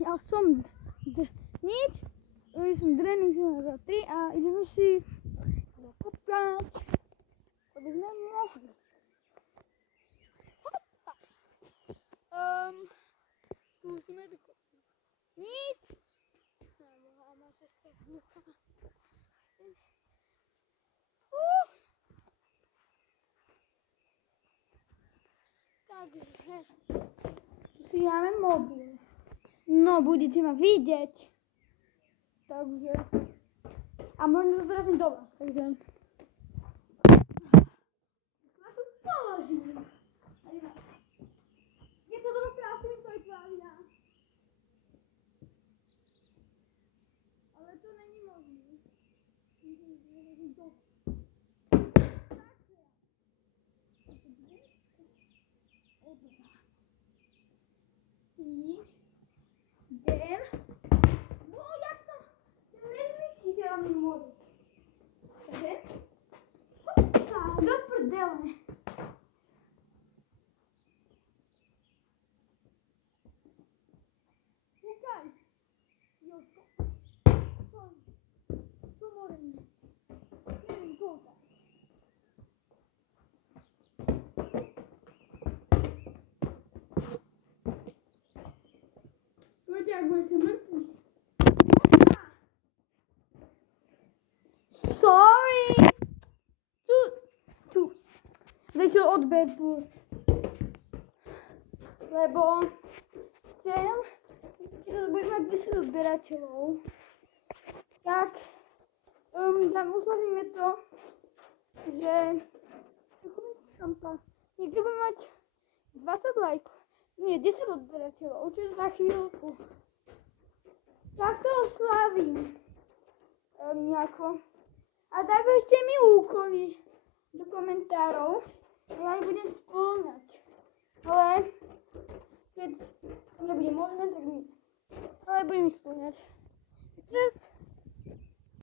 ja som nič, ja som drený za 3 a ideme si zakopať, aby sme mohli. Hopa. Musíme dokopať. Nič. Máma sa stahla. Takže si dáme mobil. No, budete ma vidieť. Takže. A možno to trafím do vás, takže. Ja tu položím. Je to do krásny tvoj kvália. Ale to není možné. Idem. No, jak som nezvyčiteľný model. Takže. Hoppá, do prdele. Kúkaj. Jožko. Co morím? Neviem, kúkaj. Poďte, ak budete mŕtvi. Sorry! Tu. Začal odber plus. Lebo chcel, keď budem mať 10 odberateľov, tak tam uslovíme to, že niekto bude mať 20 lajkov. Nie, 10 odberateľov, čiže za chvíľku. Tak to oslavím. Nejako. A dajte mi úkoly do komentárov. Ja ich budem spĺňať. Ale keď nebude možné, tak ale budem ich spĺňať.